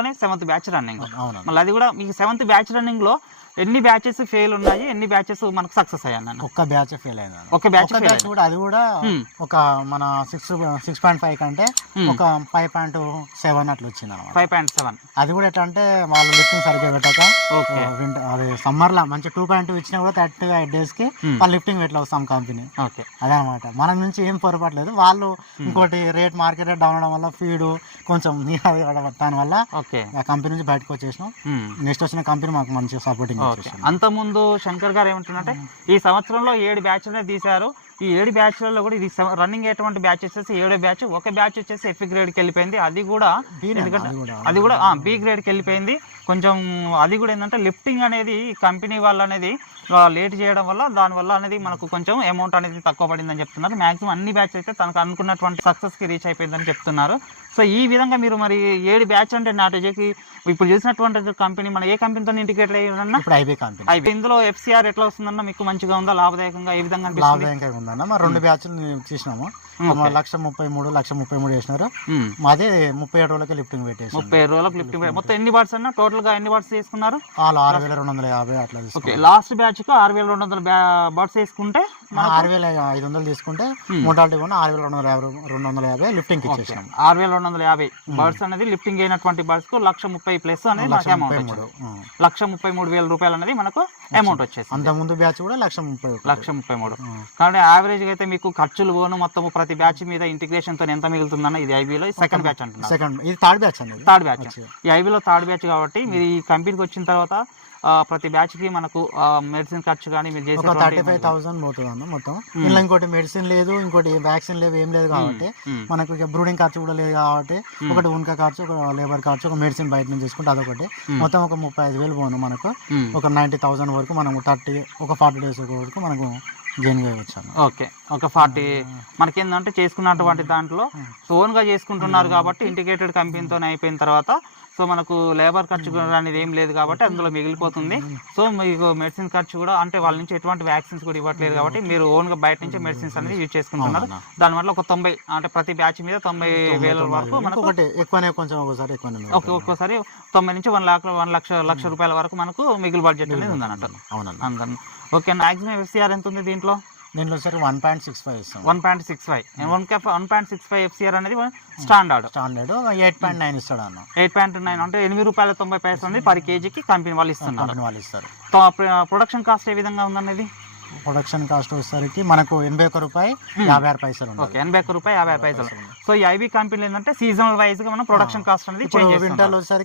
7th batch running. మళ్ళీ అది కూడా మీకు 7th బ్యాచ్ రన్నింగ్ లో ఎన్ని బ్యాచెస్ ఫెయిల్ ఉన్నాయి, ఎన్ని బ్యాచెస్ మనకు సక్సెస్ అయ్యాను? ఒక్క బ్యాచ్ ఫెయిల్ అయింది. ఒక బ్యాచ్ కూడా అది కూడా ఒక మన 6.5 కంటే ఒక 5.7 అట్లా వచ్చింది అనమాట. 5.7 అది కూడా ఎట్లా అంటే వాళ్ళు లిఫ్టింగ్ సరిగ్గా పెట్టక అది సమ్మర్ లో మంచి 2.2 ఇచ్చినా కూడా 38 days కి వాళ్ళు లిఫ్టింగ్ పెట్టలేదు సమ్ కంపెనీ. అదే అనమాట, మన నుంచి ఏం పొరపట్లేదు. వాళ్ళు ఇంకోటి రేట్ మార్కెట్ రేట్ డౌన్ అవడం వల్ల ఫీడ్ కొంచెం దాని వల్ల ఆ కంపెనీ నుంచి బయటకు వచ్చేసినాం. నెక్స్ట్ వచ్చిన కంపెనీ మాకు మంచి సపోర్టింగ్. అంత ముందు శంకర్ గారు ఏమంటున్నారంటే ఈ సంవత్సరంలో 7 బ్యాచ్లనే తీశారు. ఈ 7 బ్యాచ్లలో కూడా ఇది రన్నింగ్ అయ్యేటువంటి బ్యాచ్ వచ్చేసి 7వ బ్యాచ్. ఒక బ్యాచ్ వచ్చేసి ఎఫ్ గ్రేడ్కి వెళ్ళిపోయింది, అది కూడా అది కూడా బి గ్రేడ్కి వెళ్ళిపోయింది. కొంచెం అది కూడా ఏంటంటే లిఫ్టింగ్ అనేది కంపెనీ వాళ్ళు అనేది లేట్ చేయడం వల్ల దానివల్ల అనేది మనకు కొంచెం అమౌంట్ అనేది తక్కువ పడిందని చెప్తున్నారు. మాక్సిమం అన్ని బ్యాచ్ అయితే తనకు అనుకున్నటువంటి సక్సెస్కి రీచ్ అయిపోయిందని చెప్తున్నారు. సో ఈ విధంగా మీరు మరి 7 బ్యాచ్ అంటే నాటోజీకి ఇప్పుడు చూసినటువంటి కంపెనీ మన ఏ కంపెనీతో ఇంటిగ్రేట్ అయ్యారన్నా? IB company. ఇందులో FCR ఎట్లా వస్తుందన్న, మీకు మంచిగా ఉందా, లాభదాయకంగా ఏ విధంగా? లాభదాయకంగా ఉందన్న. మా 2 బ్యాచ్లు చూసినాము. 1,33,00,000 1,33,000 వేసినారు. మాదే 37 రోజులకి లిఫ్టింగ్ పెట్టేసి 37 రోజులకు లిఫ్టింగ్. మొత్తం ఎన్ని బాట్స్ అన్న టోటల్ గా ఎన్ని బాట్స్ తీసుకున్నారు? 6,250 అట్లా. ఓకే, లాస్ట్ బ్యాచ్ కు 6,200 బాట్స్ తీసుకుంటే 6,500 తీసుకుంటే మోటాలిటీ కూడా 6,250 లిఫ్టింగ్ ఇచ్చేసాం. 6,250 బర్డ్స్ అనేది లిఫ్టింగ్ అయినటువంటి బర్డ్స్ కు 1,30,000 ప్లస్ అనేది మనకు అమౌంట్ వచ్చింది. 1,33,000 రూపాయలు అనేది మనకు అమౌంట్ వచ్చేసి. అంత ముందు బ్యాచ్ కూడా 1,33,000. కాబట్టి యావరేజ్ గా అయితే మీకు ఖర్చులు పోను మొత్తం ప్రతి బ్యాచ్ మీద ఇంటిగ్రేషన్ తో ఎంత మిగులుతుందన్న? ఇది ఐబీలో సెకండ్ బ్యాచ్ అంటున్నారు. ఇది థర్డ్ బ్యాచ్ అండి. థర్డ్ బ్యాచ్ ఈ ఐబీలో థర్డ్ బ్యాచ్. కాబట్టి మీరు ఈ కంపెనీకి వచ్చిన తర్వాత ప్రతి బ్యాచ్ కి మనకు మెడిసిన్ ఖర్చు కానీ మీరు చేసే 35,000 పోతుంది అన్న మొత్తం. ఇలా ఇంకోటి మెడిసిన్ లేదు, ఇంకోటి వ్యాక్సిన్ లేవు, ఏం లేదు కాబట్టి మనకు బ్రూడింగ్ ఖర్చు కూడా లేదు కాబట్టి ఒకటి ఉన్క ఖర్చు, ఒక లేబర్ ఖర్చు, ఒక మెడిసిన్ బయట నుంచి తీసుకుంటే అదొకటి మొత్తం ఒక 35,000 పోను మనకు. ఒక 90,000 వరకు మనము ఒక 40 days వరకు మనకు గెయిన్ వచ్చాను. ఓకే, ఒక 40 మనకేందంటే చేసుకున్నటువంటి దాంట్లో ఓన్గా చేసుకుంటున్నారు కాబట్టి ఇంటిగ్రేటెడ్ కంపెనీతో అయిపోయిన తర్వాత సో మనకు లేబర్ ఖర్చు అనేది ఏం లేదు కాబట్టి అందులో మిగిలిపోతుంది. సో మీకు మెడిసిన్ ఖర్చు కూడా అంటే వాళ్ళ నుంచి ఎటువంటి వ్యాక్సిన్స్ కూడా ఇవ్వట్లేదు కాబట్టి మీరు ఓన్గా బయట నుంచి మెడిసిన్స్ అనేది యూజ్ చేసుకుంటున్నారు. దానివల్ల ఒక 90 అంటే ప్రతి బ్యాచ్ మీద 90,000 వరకు మనకు ఎక్కువనే కొంచెం ఒక్కోసారి 90 నుంచి 1 రూపాయల వరకు మనకు మిగులు బడ్జెట్ అనేది ఉందన్నట్టు. అవునండి. ఓకే, మాక్సిమం FCR ఎంత ఉంది దీంట్లో? సరే 1.65 ఇస్తాం. 1.65 1.65 FCR అనేది స్టాండర్డ్ 8.9 ఇస్తాడు అన్న. 8.9 అంటే ₹8.90 అనేది పర్ కేజీకి కంపెనీ వాళ్ళు ఇస్తారు. ప్రొడక్షన్ కాస్ట్ ఏ విధంగా ఉందనేది? ప్రొడక్షన్ కాస్ట్ వచ్చేసరికి మనకు ₹81.56. ఓకే, ₹81.56. సో ఈ ఐబీ కంపెనీలు ఏంటంటే సీజనల్ వైజ్ గా మనం ప్రొడక్షన్ కాస్ట్ అనేది చేంజ్ చేస్తాం. వింటర్ వచ్చేసరికి